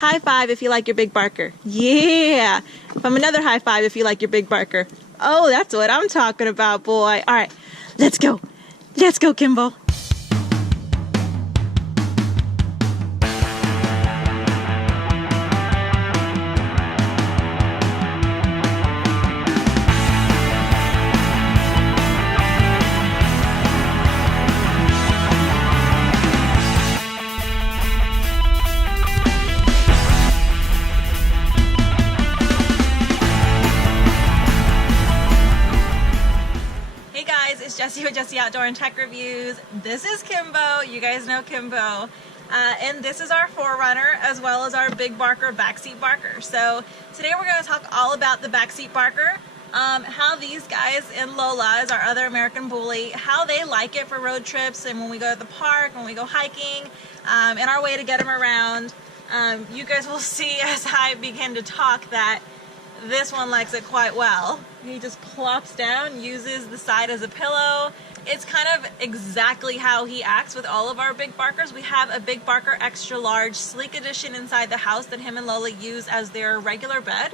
High five if you like your big barker. Yeah. From another high five if you like your big barker. Oh, that's what I'm talking about, boy. All right, let's go. Let's go, Kimbo. It's Jessie with Jessie Outdoor and Tech Reviews. This is Kimbo. You guys know Kimbo. And this is our forerunner as well as our big barker, Backseat Barker. So today we're going to talk all about the Backseat Barker, how these guys and Lola is our other American bully, how they like it for road trips and when we go to the park, when we go hiking, and our way to get them around. You guys will see as I begin to talk that this one likes it quite well. He just plops down, uses the side as a pillow. It's kind of exactly how he acts with all of our big barkers. We have a big barker extra large sleek edition inside the house that him and Lola use as their regular bed.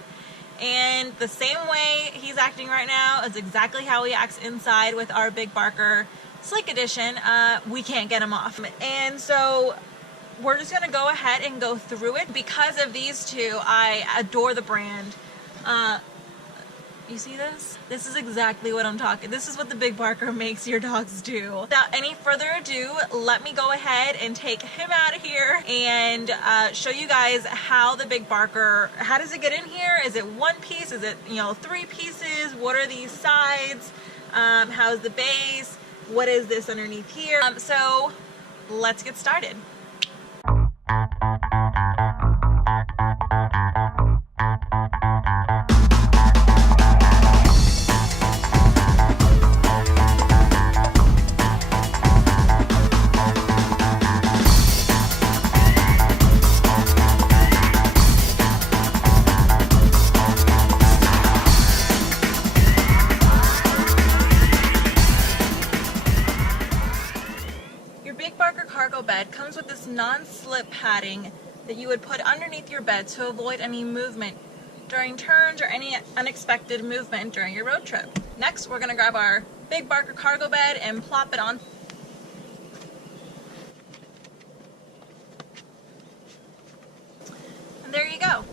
And the same way he's acting right now is exactly how he acts inside with our big barker sleek edition. We can't get him off. And so we're just gonna go ahead and go through it. Because of these two, I adore the brand. You see this? This is exactly what I'm talking. This is what the big barker makes your dogs do. Without any further ado, let me go ahead and take him out of here and show you guys how the big barker, how does it get in here? Is it one piece? Is it, you know, 3 pieces? What are these sides? How's the base? What is this underneath here? So let's get started. Bed comes with this non-slip padding that you would put underneath your bed to avoid any movement during turns or any unexpected movement during your road trip. Next, we're going to grab our big barker cargo bed and plop it on. And there you go.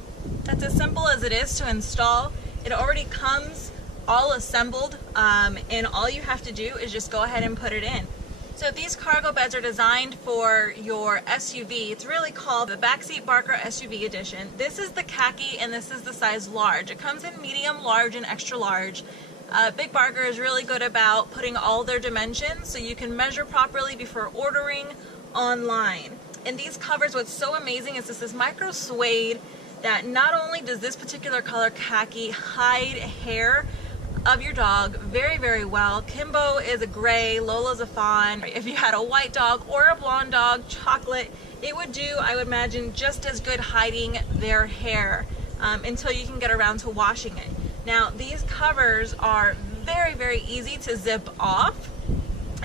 That's as simple as it is to install. It already comes all assembled, and all you have to do is just go ahead and put it in. So these cargo beds are designed for your SUV. It's really called the Backseat Barker SUV edition. This is the khaki and this is the size large. It comes in medium, large, and extra large. Big Barker is really good about putting all their dimensions so you can measure properly before ordering online. And these covers, what's so amazing is this micro suede that not only does this particular color khaki hide hair of your dog very, very well. Kimbo is a gray, Lola's a fawn. If you had a white dog or a blonde dog, chocolate, it would do, I would imagine, just as good hiding their hair until you can get around to washing it. Now, these covers are very, very easy to zip off.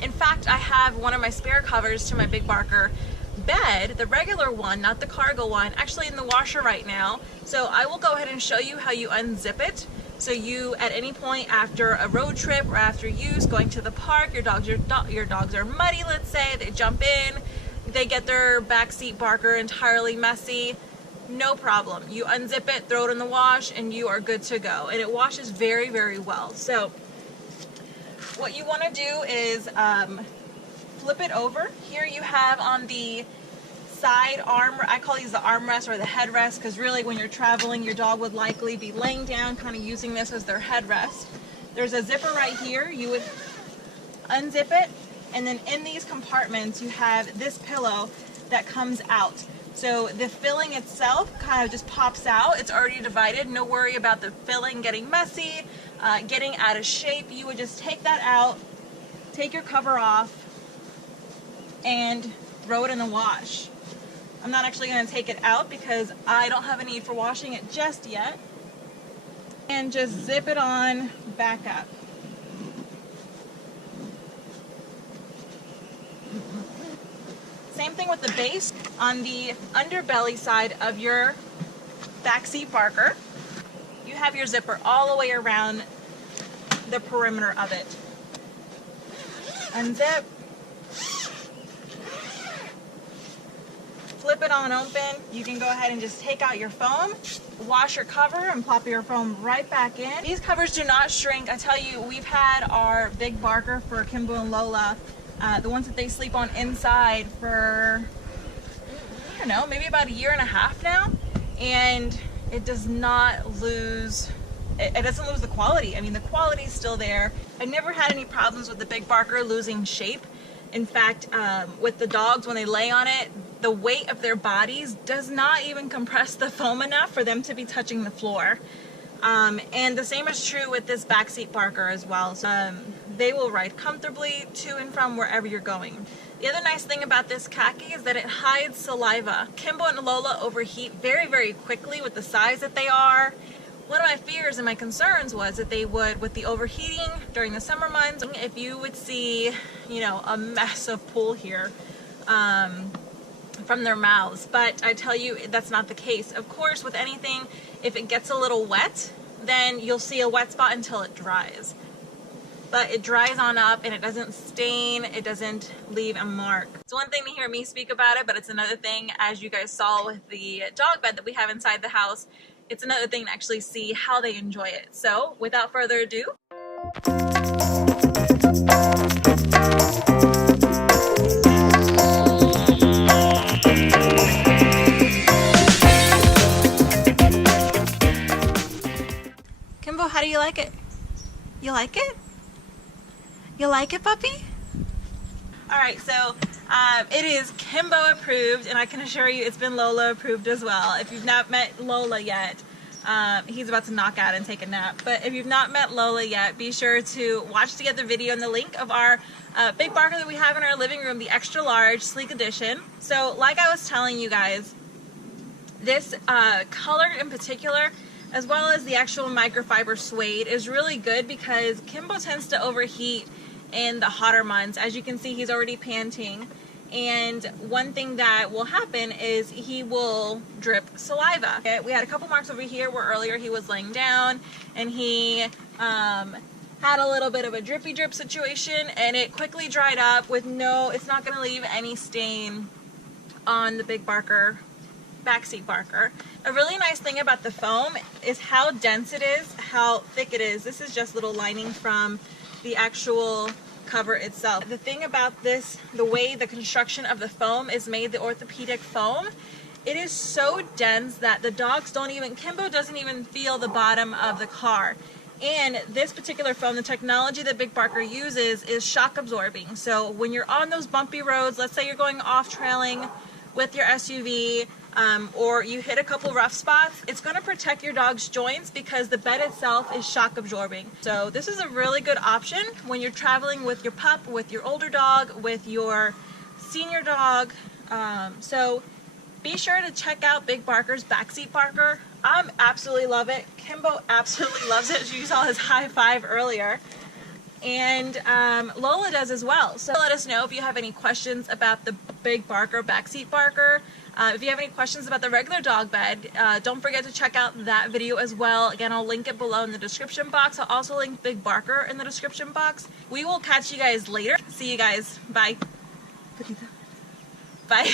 In fact, I have one of my spare covers to my big barker bed, the regular one, not the cargo one, actually in the washer right now. So I will go ahead and show you how you unzip it. So you, at any point after a road trip or after use, going to the park, your dogs are muddy, let's say, they jump in, they get their backseat barker entirely messy, no problem. You unzip it, throw it in the wash, and you are good to go. And it washes very, very well. So what you want to do is flip it over. Here you have on the side arm, I call these the armrest or the headrest, because really when you're traveling your dog would likely be laying down kind of using this as their headrest. There's a zipper right here. You would unzip it, and then in these compartments you have this pillow that comes out. So the filling itself kind of just pops out. It's already divided. No worry about the filling getting messy, getting out of shape. You would just take that out, take your cover off, and throw it in the wash. I'm not actually going to take it out because I don't have a need for washing it just yet. And just zip it on back up. Same thing with the base. On the underbelly side of your Backseat Barker, you have your zipper all the way around the perimeter of it. Unzip, flip it on open. You can go ahead and just take out your foam, wash your cover, and pop your foam right back in. These covers do not shrink. I tell you, we've had our big Barker for Kimbo and Lola, the ones that they sleep on inside, for, I don't know, maybe about 1.5 years now, and it does not lose, it doesn't lose the quality. I mean, the quality's still there. I never had any problems with the big Barker losing shape. In fact, with the dogs, when they lay on it, the weight of their bodies does not even compress the foam enough for them to be touching the floor. And the same is true with this Backseat Barker as well. So, they will ride comfortably to and from wherever you're going. The other nice thing about this khaki is that it hides saliva. Kimbo and Lola overheat very, very quickly with the size that they are. One of my fears and my concerns was that they would, with the overheating during the summer months, if you would see, you know, a mess of pool here from their mouths. But I tell you, that's not the case. Of course, with anything, if it gets a little wet, then you'll see a wet spot until it dries. But it dries on up and it doesn't stain, it doesn't leave a mark. It's one thing to hear me speak about it, but it's another thing, as you guys saw with the dog bed that we have inside the house, it's another thing to actually see how they enjoy it. So, without further ado, Kimbo, how do you like it? You like it? You like it, puppy? Alright, so it is Kimbo approved, and I can assure you it's been Lola approved as well. If you've not met Lola yet, he's about to knock out and take a nap, but if you've not met Lola yet, be sure to watch to get the video and the link of our big Barker that we have in our living room, the extra large sleek edition. So like I was telling you guys, this color in particular, as well as the actual microfiber suede, is really good because Kimbo tends to overheat in the hotter months. As you can see, he's already panting, and one thing that will happen is he will drip saliva. Okay, we had a couple marks over here where earlier he was laying down and he had a little bit of a drippy drip situation, and it quickly dried up with it's not going to leave any stain on the big Barker, Backseat Barker. A really nice thing about the foam is how dense it is, how thick it is. This is just little lining from the actual cover itself. The thing about this, the way the construction of the foam is made, the orthopedic foam, it is so dense that the dogs don't even, Kimbo doesn't even feel the bottom of the car. And this particular foam, the technology that Big Barker uses, is shock absorbing. So when you're on those bumpy roads, let's say you're going off trailing with your SUV, or you hit a couple rough spots, it's going to protect your dog's joints because the bed itself is shock absorbing. So this is a really good option when you're traveling with your pup, with your older dog, with your senior dog. So be sure to check out Big Barker's Backseat Barker. I absolutely love it. Kimbo absolutely loves it. You saw his high five earlier. And Lola does as well. So let us know if you have any questions about the Big Barker Backseat Barker. If you have any questions about the regular dog bed, don't forget to check out that video as well. Again, I'll link it below in the description box. I'll also link Big Barker in the description box. We will catch you guys later. See you guys. Bye. Bye.